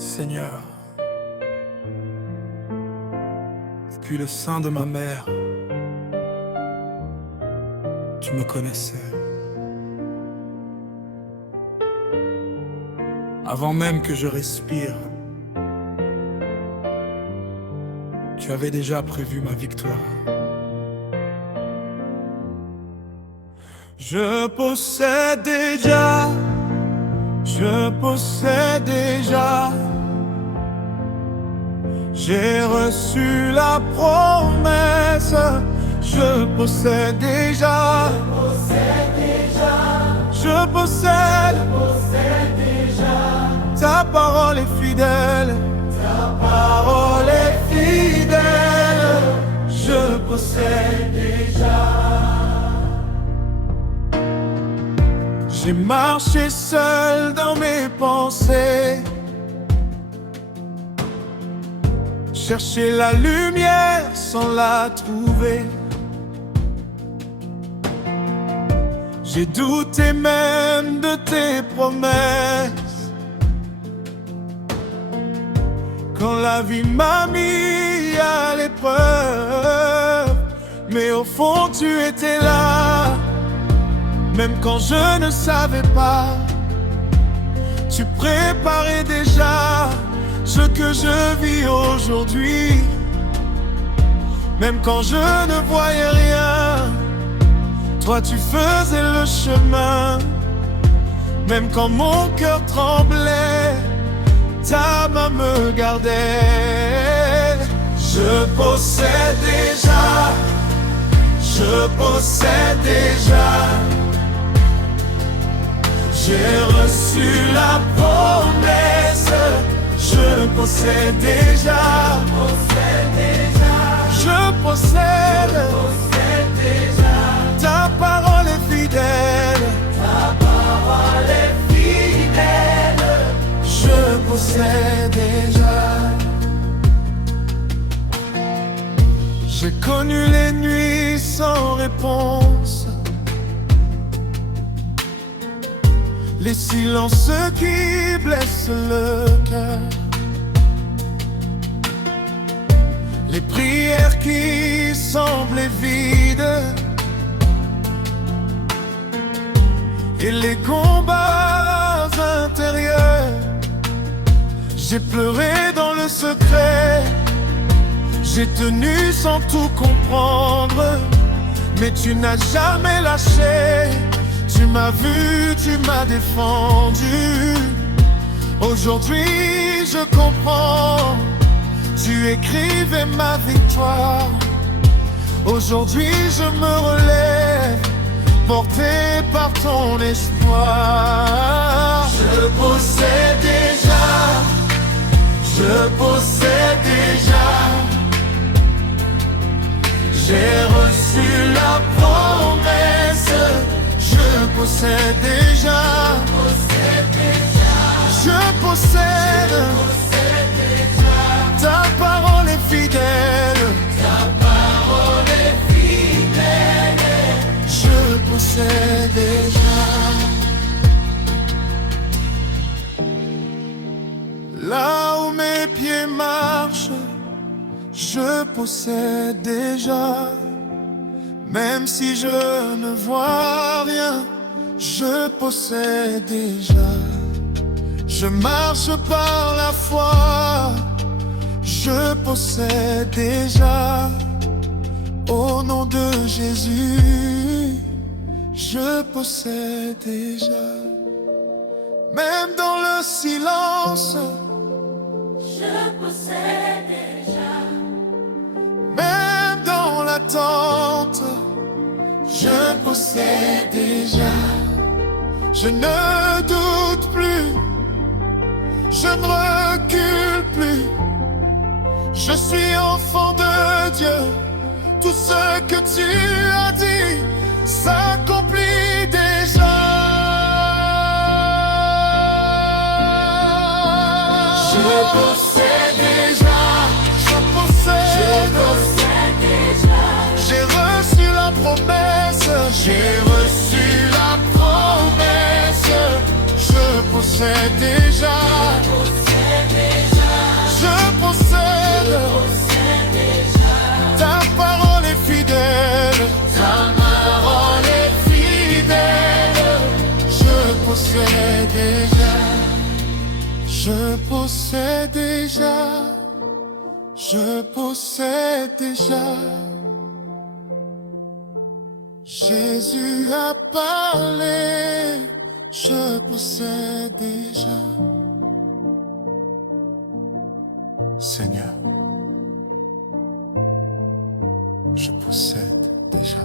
Seigneur, depuis le sein de ma mère, tu me connaissais. Avant même que je respire, tu avais déjà prévu ma victoire. Je possède déjà, j'ai reçu la promesse, je possède déjà, je possède déjà, ta parole est fidèle, je possède déjà. J'ai marché seul dans mes pensées, cherché la lumière sans la trouver. J'ai douté même de tes promesses, quand la vie m'a mis à l'épreuve. Mais au fond tu étais là, même quand je ne savais pas. Tu préparais déjà ce que je vis aujourd'hui. Même quand je ne voyais rien, toi tu faisais le chemin. Même quand mon cœur tremblait, ta main me gardait. Je possède déjà, je possède déjà, j'ai reçu la promesse, je possède déjà, je possède déjà, ta parole est fidèle, je possède déjà. J'ai connu les nuits sans réponse, les silences qui blessent le cœur, les prières qui semblaient vides, et les combats intérieurs. J'ai pleuré dans le secret, j'ai tenu sans tout comprendre, mais tu n'as jamais lâché. Tu m'as vu, tu m'as défendu. Aujourd'hui je comprends, tu écrivais ma victoire. Aujourd'hui je me relève, porté par ton espoir. Je possède déjà, je possède déjà, j'ai reçu la promesse, je possède déjà, je possède ta parole est fidèle, je possède déjà. Là où mes pieds marchent, je possède déjà. Même si je ne vois rien, je possède déjà. Je marche par la foi, je possède déjà. Au nom de Jésus, je possède déjà. Même dans le silence, je possède déjà. Même dans l'attente, je possède déjà. Je ne doute plus, je ne recule plus. Je suis enfant de Dieu, tout ce que tu as dit s'accomplit déjà. Je possède déjà, je possède déjà. J'ai reçu la promesse, j'ai reçu la promesse. Je possède déjà, Je possède déjà, je possède déjà. Jésus a parlé, je possède déjà. Seigneur, je possède déjà.